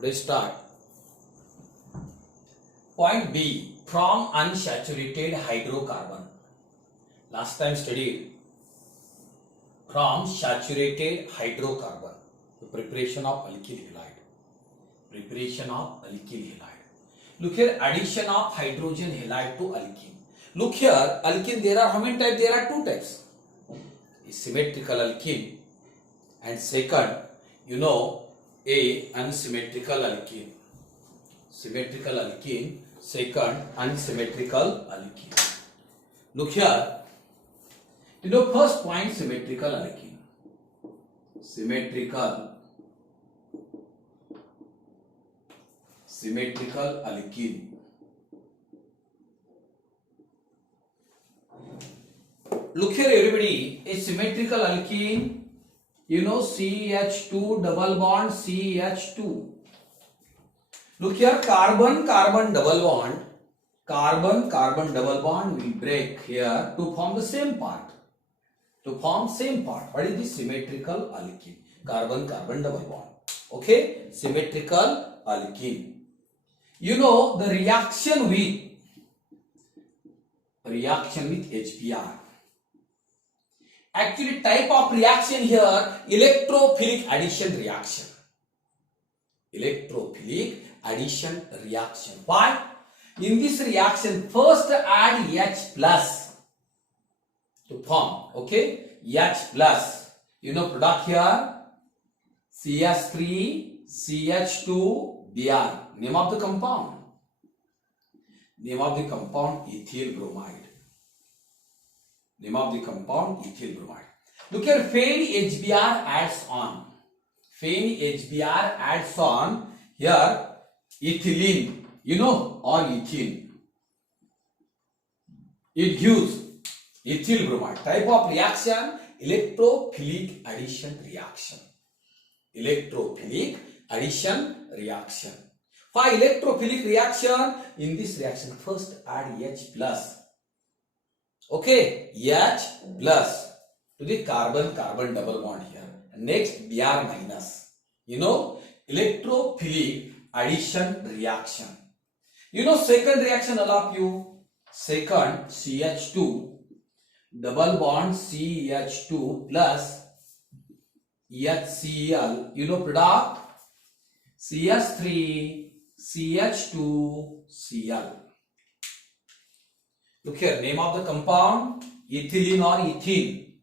Today start. Point B, from unsaturated hydrocarbon. Last time studied from saturated hydrocarbon, the preparation of alkyl halide. Preparation of alkyl halide. Look here, addition of hydrogen halide to alkene. Look here, alkene, there are how many types? There are two types. Symmetrical alkene and second, a unsymmetrical alkene. Symmetrical alkene, second unsymmetrical alkene. Look here, first point symmetrical alkene. Symmetrical alkene. Look here everybody, a symmetrical alkene, CH2 double bond CH2. Look here, carbon double bond, carbon double bond will break here to form the same part. What is the symmetrical alkene? Carbon double bond. Okay, symmetrical alkene. The reaction with HBr. Actually, type of reaction here, electrophilic addition reaction. Electrophilic addition reaction. Why? In this reaction, first add H plus to form. Okay, H plus. Product here, CH3, CH2, Br. Name of the compound? Name of the compound, ethyl bromide. Name of the compound, ethyl bromide. Look here, Fein HBr adds on. Fein HBr adds on here ethylene, or ethene. It gives ethyl bromide. Type of reaction, electrophilic addition reaction. Electrophilic addition reaction. For electrophilic reaction, in this reaction, first add H plus. Okay, H plus to the carbon double bond here. Next, Br minus. Electrophilic addition reaction. Second reaction, all of you. Second, CH2 double bond CH2 plus HCl. Product CH3 CH2 Cl. Look here, name of the compound, ethylene or ethene.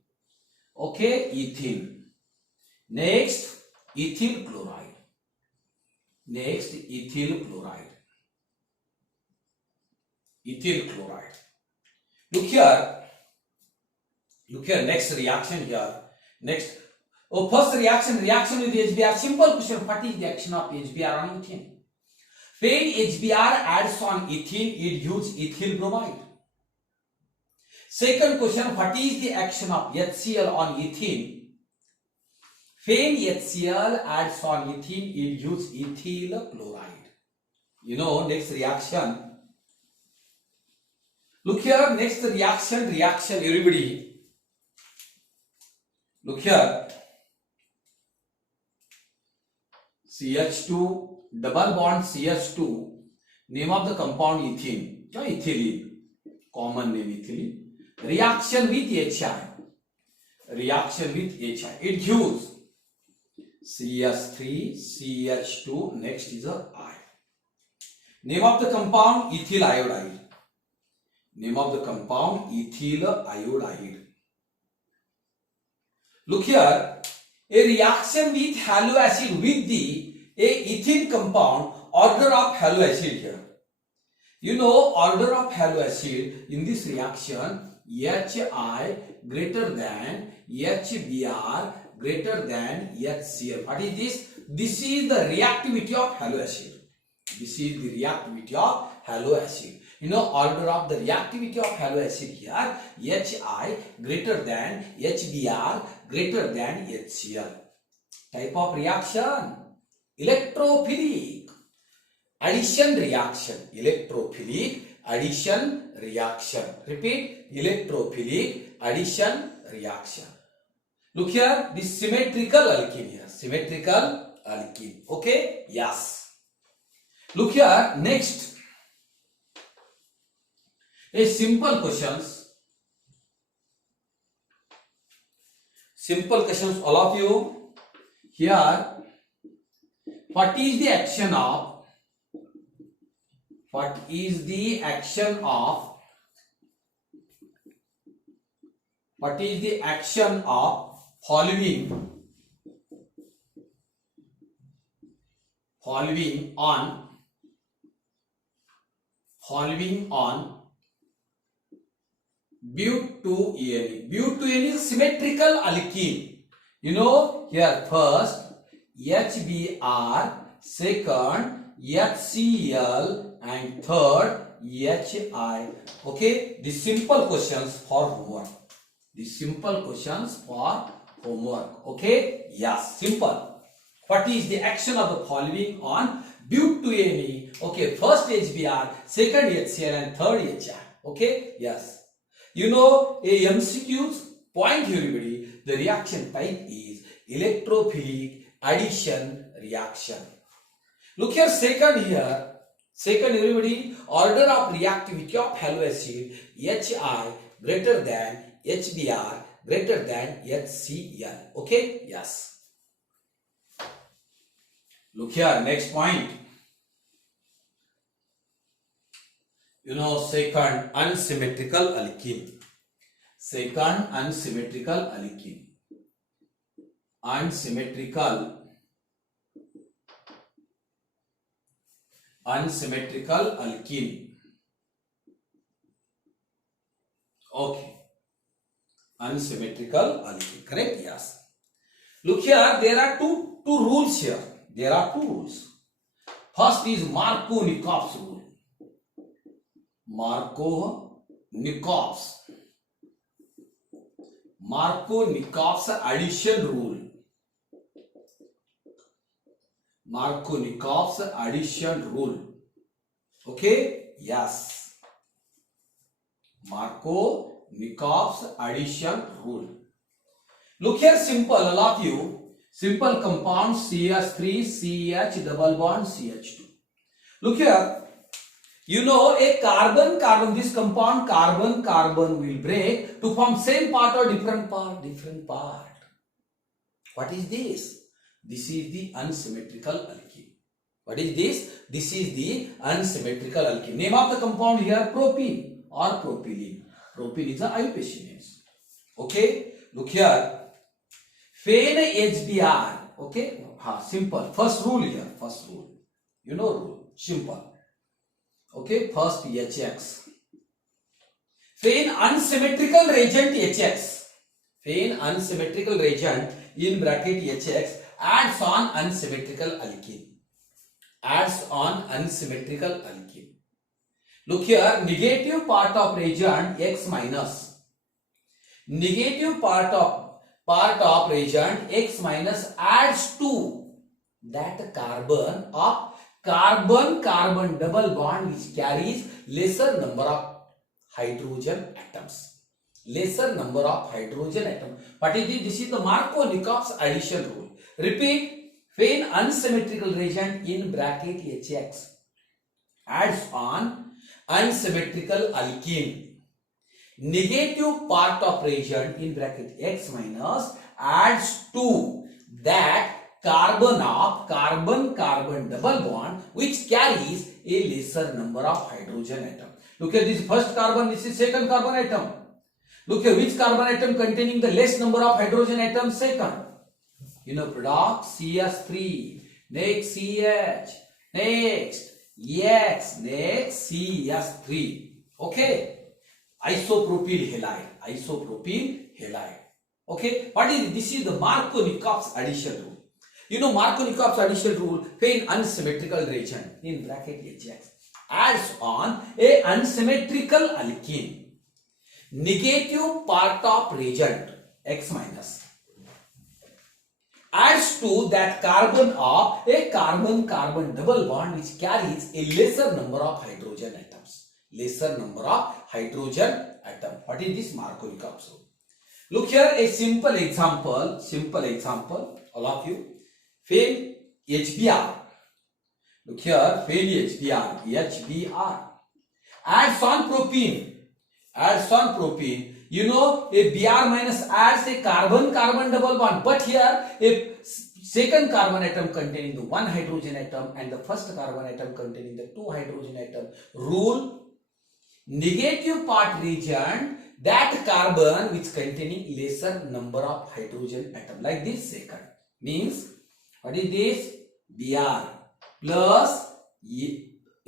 Okay, ethene. Next, ethyl chloride. Next, ethyl chloride. Ethyl chloride. Look here, next reaction here. Next, first reaction with HBr. Simple question, what is the action of HBr on ethene? Fein HBr adds on ethene, it gives ethyl bromide. Second question, what is the action of HCl on ethene? Fein HCl adds on ethene, it gives ethyl chloride. Next reaction. Look here, next reaction, everybody. Look here. CH2, double bond CH2, name of the compound ethene, ethylene, common name ethylene. Reaction with HI, it gives CH3, CH2, next is a I. Name of the compound, ethyl iodide. Name of the compound, ethyl iodide. Look here, a reaction with halo acid with the ethene compound, order of halo acid here. Order of halo acid in this reaction, HI greater than HBr greater than HCl. What is this? This is the reactivity of halo acid. This is the reactivity of halo acid. Order of the reactivity of halo acid here, HI greater than HBr greater than HCl. Type of reaction, electrophilic addition reaction. Electrophilic addition reaction. Repeat, electrophilic addition reaction. Look here, this symmetrical alkene here. Symmetrical alkene. Okay? Yes. Look here, next, a simple questions. Simple questions, all of you. Here, what is the action of? What is the action of? What is the action of following on butene? Butene is symmetrical alkene. You know, here first HBr, second HCl, and third HI. Okay, the simple questions for homework. The simple questions for homework. Okay, yes, simple. What is the action of the following on butene? Okay, first HBr, second HCl, and third HI. Okay, yes. You know, a MCQ's point here, everybody, the reaction type is electrophilic addition reaction. Look here, second everybody, order of reactivity of haloacid HI greater than HBr greater than HCl. Okay, yes. Look here, next point. You know, second unsymmetrical alkene. Second unsymmetrical alkene. Unsymmetrical alkene. Okay. Unsymmetrical alkene. Correct? Yes. Look here, there are two rules here. There are two rules. First is Markovnikov's rule. Markovnikov's addition rule. Markovnikov's addition rule. Okay? Yes. Markovnikov's addition rule. Look here, simple, all of you. Simple compound CH3, CH double bond CH2. Look here. You know, a carbon, this compound carbon will break to form same part or different part? Different part. What is this? This is the unsymmetrical alkene. What is this? This is the unsymmetrical alkene. Name of the compound here, propene or propylene. Propene is a IUPAC. Okay? Look here. Fen HBr. Okay? Simple. First rule here. First rule. You know rule. Simple. Okay, first HX. Fen unsymmetrical reagent HX. Fen unsymmetrical reagent in bracket HX adds on unsymmetrical alkene. Adds on unsymmetrical alkene. Look here, negative part of reagent X minus. Negative part of reagent X minus adds to that carbon of carbon double bond which carries lesser number of hydrogen atoms. Lesser number of hydrogen atoms. What is this? This is the Markovnikov's addition rule. Repeat. Fen unsymmetrical reagent in bracket HX adds on unsymmetrical alkene. Negative part of reagent in bracket X minus adds to that carbon of carbon double bond which carries a lesser number of hydrogen atom. Look at this first carbon, this is second carbon atom. Look here, which carbon atom containing the less number of hydrogen atoms? Second. You know, product CH3, next CH, next X, next CH3. Okay. Isopropyl halide. Okay. What is it? This is the Markovnikov's addition rule. You know Markovnikov's addition rule, fen unsymmetrical reagent in bracket HX adds on a unsymmetrical alkene. Negative part of reagent X minus adds to that carbon of a carbon double bond which carries a lesser number of hydrogen atoms. Lesser number of hydrogen atom. What is this Markovnikov's rule? Look here, a simple example, all of you. Fen HBr. Look Look here, fail HBr, HBr. Adds on propene. Adds on propene. You know, a Br minus adds a carbon-carbon double bond. But here, a second carbon atom containing the one hydrogen atom and the first carbon atom containing the two hydrogen atom. Rule: negative part region, that carbon which containing lesser number of hydrogen atom. Like this second. Means, what is this? Br plus,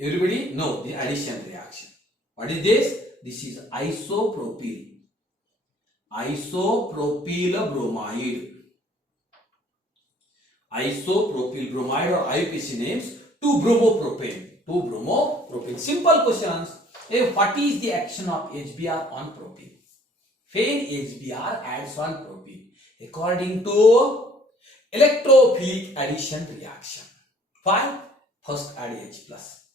everybody know the addition reaction. What is this? This is isopropyl. Isopropyl bromide. Isopropyl bromide or IUPAC names 2-bromopropane. 2-bromopropane. Simple questions. What is the action of HBr on propane? When HBr adds on propane according to electrophilic addition reaction. Why? First add H plus.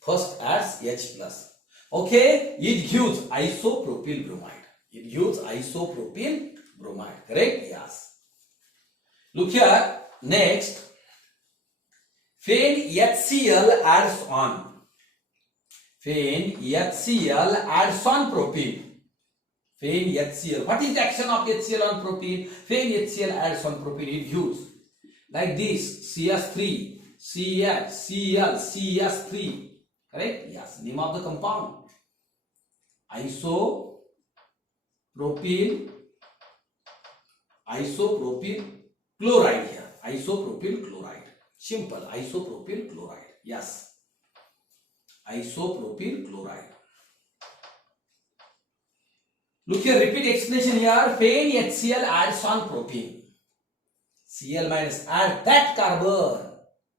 First adds H plus. Okay, it gives isopropyl bromide. It gives isopropyl bromide. Correct? Yes. Look here. Next, when HCl adds on. When HCl adds on propane. When HCl. What is the action of HCl on propane? When HCl adds on propane, it gives like this: CH3, CH, Cl, CH3. Correct? Yes. Name of the compound: isopropyl chloride here. Isopropyl chloride. Simple. Isopropyl chloride. Yes. Isopropyl chloride. Look here, repeat explanation here. When HCl adds on propane, Cl minus add that carbon,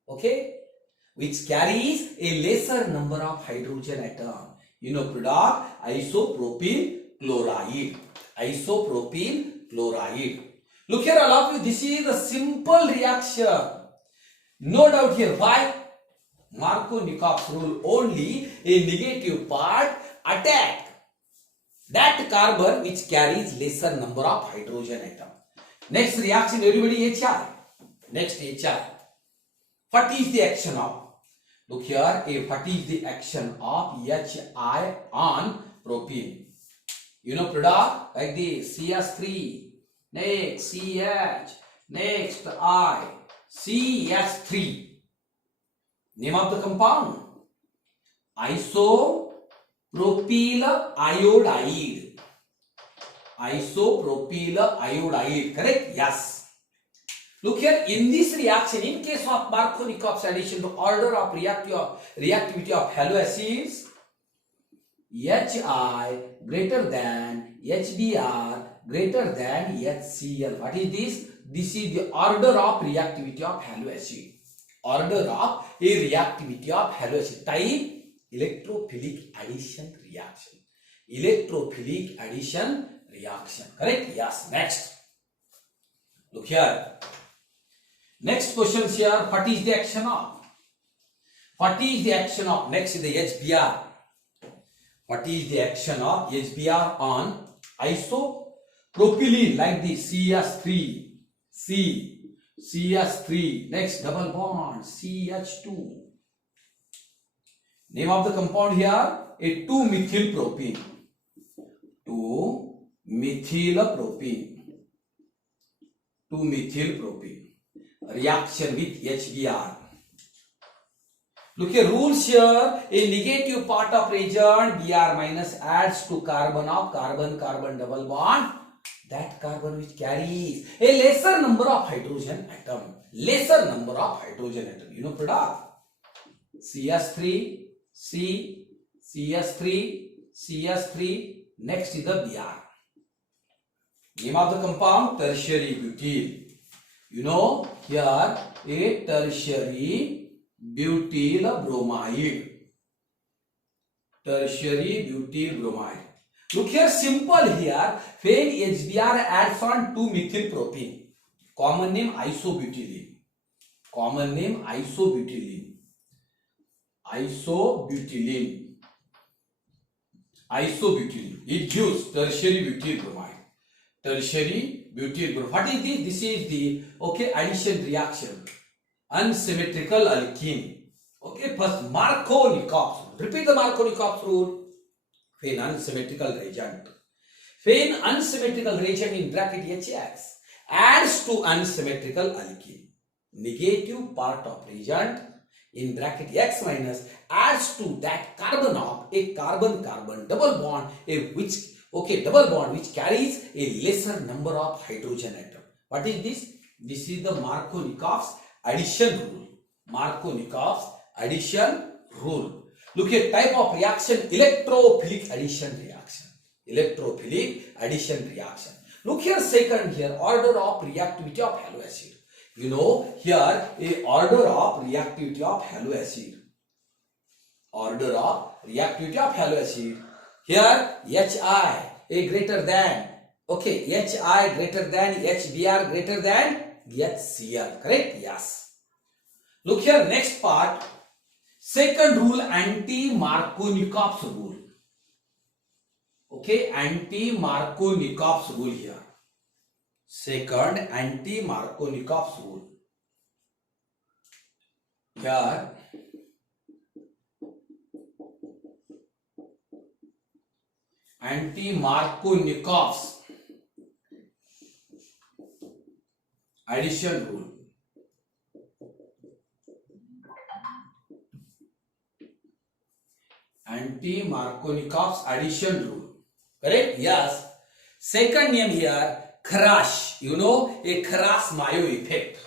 okay, which carries a lesser number of hydrogen atom. You know, product isopropyl chloride. Isopropyl chloride. Look here, all of you, this is a simple reaction. No doubt here. Why? Markovnikov's rule: only a negative part attack that carbon which carries lesser number of hydrogen atom. Next reaction, everybody, HI. Next, HI. What is the action of? Look here, what is the action of HI on propane? You know, product like this: CH3, next CH, next I, CH3. Name of the compound: isopropyl iodide. Isopropyl iodide. Correct? Yes. Look here, in this reaction, in case of Markovnikov's addition, the order of reactivity of halo acids, HI greater than HBr greater than HCl. What is this? This is the order of reactivity of halo acid. Order of a reactivity of halo acid. Type: electrophilic addition reaction. Electrophilic addition reaction. Correct? Yes. Next. Look here. Next question here. What is the action of? What is the action of? Next is the HBr. What is the action of HBr on isopropylene? Like this: CH3, C, CH3. Next, double bond, CH2. Name of the compound here: a 2-methylpropene. 2-methylpropene. 2-methylpropene. Reaction with HBr. Look here, rules here: a negative part of reagent Br minus adds to carbon of carbon-carbon double bond, that carbon which carries a lesser number of hydrogen atom. Lesser number of hydrogen atom. You know, product: CH3, C, CH3, CH3. Next is the Br. Name of the compound: tertiary butyl. You know, here a tertiary butyl bromide. Tertiary butyl bromide. Look here, simple here. When HBr adds on 2-methylpropene, common name isobutylene. Common name isobutylene. Isobutylene. Isobutylene. It gives tertiary butyl bromide. Tertiary butyl bromide. What is this? This is the addition reaction. Unsymmetrical alkene. Okay, first Markovnikov's rule. Repeat the Markovnikov's rule. When unsymmetrical reagent. When unsymmetrical reagent in bracket HX adds to unsymmetrical alkene. Negative part of reagent in bracket X minus adds to that carbon of a carbon-carbon double bond, double bond which carries a lesser number of hydrogen atom. What is this? This is the Markovnikov's addition rule. Markovnikov's addition rule. Look at type of reaction, electrophilic addition reaction. Electrophilic addition reaction. Look here, second here, order of reactivity of halo acid. You know here a order of reactivity of halo acid. Order of reactivity of halo acid. Here HI a greater than, okay, HI greater than, HBr greater than HCl. Correct? Yes. Look here, next part. Second rule, anti-Markovnikov's rule. Okay, anti-Markovnikov's rule here. Second, anti-Markovnikov's rule. Here, anti-Markovnikov's addition rule. Anti-Markovnikov's addition rule. Correct? Yes. Second name here, Kharash. You know, a Kharash-Mayo effect.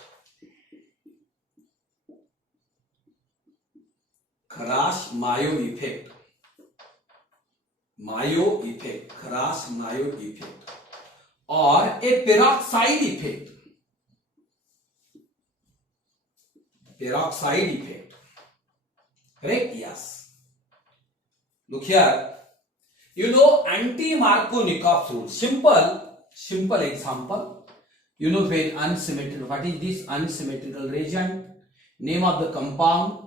Kharash-Mayo effect. Mayo effect. Kharash-Mayo effect. Or a peroxide effect. Peroxide effect. Correct? Yes. Look here. You know anti-Markovnikov's rule. Simple example. You know when unsymmetrical. What is this? Unsymmetrical reagent. Name of the compound.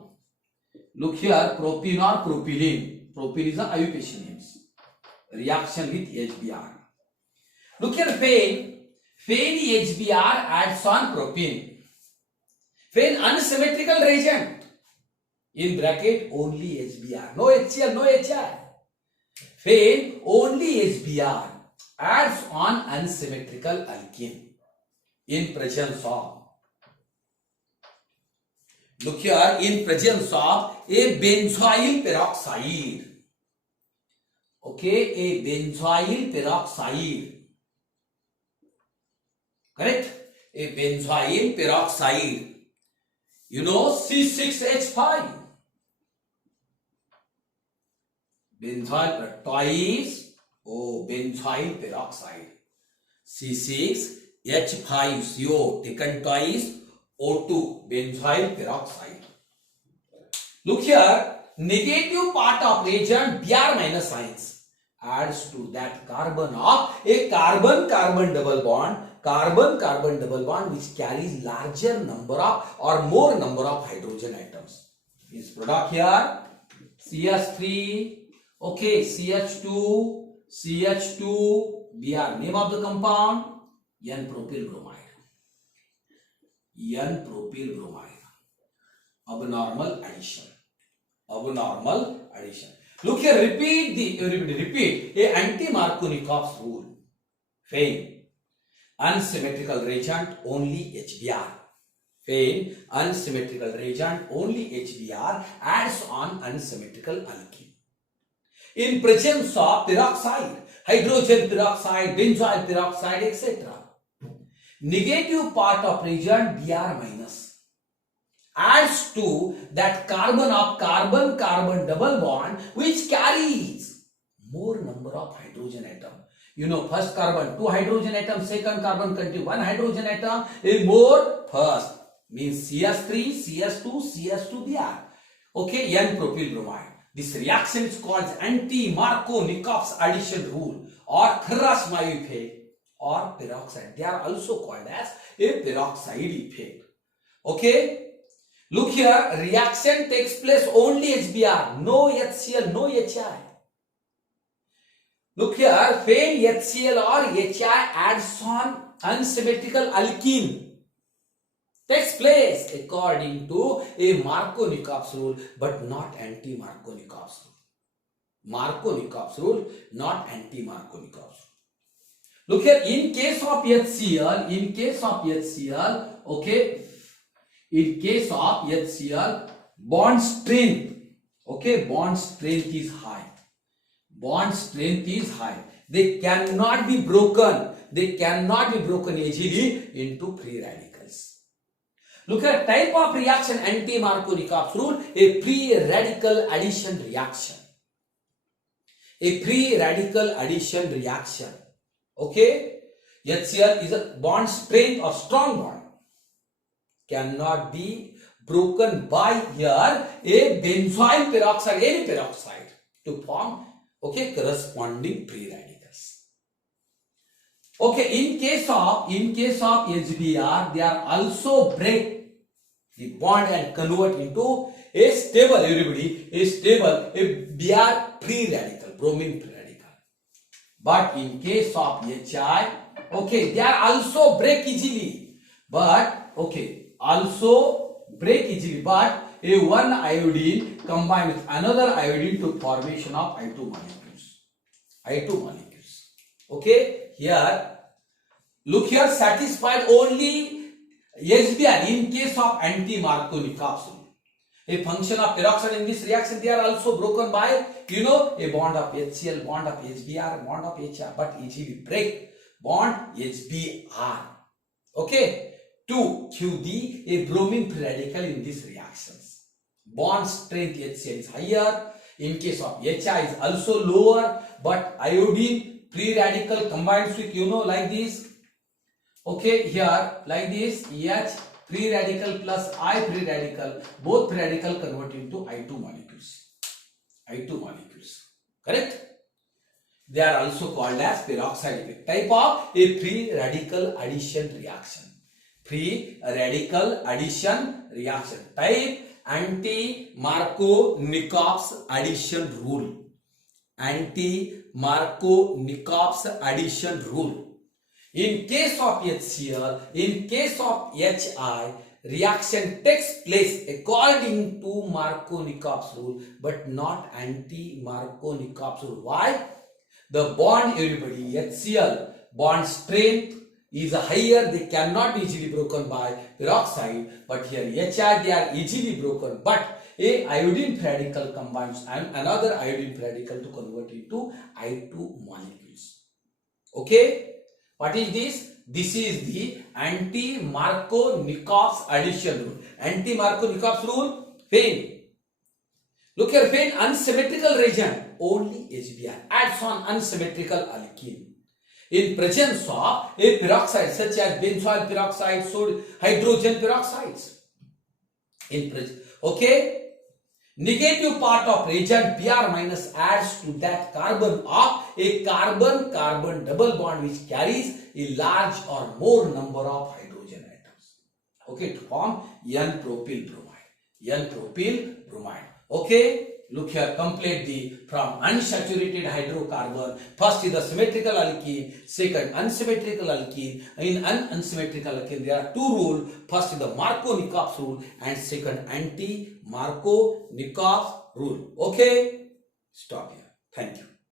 Look here, propene or propylene. Propene is the IUPAC names. Reaction with HBr. Look here, when HBr adds on propene. When unsymmetrical reagent. In bracket only HBr. No HCl, no HI. When only HBr adds on unsymmetrical alkene in presence of, look here, in presence of a benzoyl peroxide. Okay, a benzoyl peroxide. Correct? A benzoyl peroxide. You know C6H5. Benzoyl benzoyl peroxide. C6H5CO taken twice O2 benzoyl peroxide. Look here, negative part of reagent Br minus signs adds to that carbon of a carbon-carbon double bond which carries larger number of or more number of hydrogen atoms. Is product here CH3, okay, CH2 Br. Name of the compound N-propyl bromide. N-propyl bromide. Abnormal addition. Look here, repeat a anti-Markovnikov's rule. When unsymmetrical reagent only HBr. When unsymmetrical reagent only HBr adds on unsymmetrical alkene. In presence of peroxide, hydrogen peroxide, benzoyl peroxide, etc. Negative part of reagent Br minus adds to that carbon of carbon-carbon double bond which carries more number of hydrogen atom. You know, first carbon 2 hydrogen atom, second carbon contain 1 hydrogen atom, is more first means CH3, CH2 Br. Okay, N-propyl bromide. This reaction is called anti-Markovnikov's addition rule or Kharash-Mayo effect or peroxide. They are also called as a peroxide effect. Okay. Look here, reaction takes place only HBr, no HCl, no HI. Look here, when HCl or HI adds on unsymmetrical alkene, takes place according to a Markovnikov's rule, but not anti-Markovnikov's rule. Markovnikov's rule, not anti-Markovnikov's rule. Look here, in case of HCl, okay, in case of HCl, bond strength, okay, bond strength is high. Bond strength is high. They cannot be broken. They cannot be broken easily into free radicals. Look at type of reaction anti-Markovnikov's rule, a free radical addition reaction. A free radical addition reaction. Okay, HCl is a bond strength or strong bond. Cannot be broken by here a benzoyl peroxide, any peroxide, to form, okay, corresponding free radicals. Okay, in case of HBr, they are also break the bond and convert into a stable, everybody, a stable, a Br free radical, bromine free radical. But in case of HI, okay, they are also break easily, but okay, also break easily, but a one iodine combined with another iodine to formation of I2 molecules. I2 molecules. Okay, here, look here, satisfied only HBr in case of anti-Markovnikov's rule. A function of peroxide in this reaction, they are also broken by, you know, a bond of HCl, bond of HBr, bond of HR, but easily break bond HBr. Okay, to QD, a bromine free radical in these reactions. Bond strength HCl is higher. In case of HI is also lower, but iodine free radical combines with, you know, like this. Okay, here like this, H free radical plus I free radical, both free radical convert into I2 molecules. I2 molecules. Correct? They are also called as peroxide effect. Type of a free radical addition reaction. Free radical addition reaction. Type anti-Markovnikov's addition rule. Anti-Markovnikov's addition rule. In case of HCl, in case of HI, reaction takes place according to Markovnikov's rule, but not anti-Markovnikov's rule. Why? The bond, everybody, HCl, bond strength is higher, they cannot be easily broken by peroxide, but here HI, they are easily broken, but a iodine radical combines and another iodine radical to convert into I2 molecules. Okay? What is this? This is the anti-Markovnikov's addition rule. Anti-Markovnikov's rule, FANE. Look here, FANE, unsymmetrical region, only HBr adds on unsymmetrical alkene. In presence of a peroxide such as benzoyl peroxide, hydrogen peroxides. In presence, okay? Negative part of reagent Br minus adds to that carbon of a carbon-carbon double bond which carries a large or more number of hydrogen atoms. Okay, to form N-propyl bromide. N-propyl bromide. Okay, look here, complete the from unsaturated hydrocarbon. First is the symmetrical alkene, second unsymmetrical alkene. In unsymmetrical alkene, there are two rules. First is the Markovnikov's rule and second anti-Markovnikov's rule. Okay, stop here. Thank you.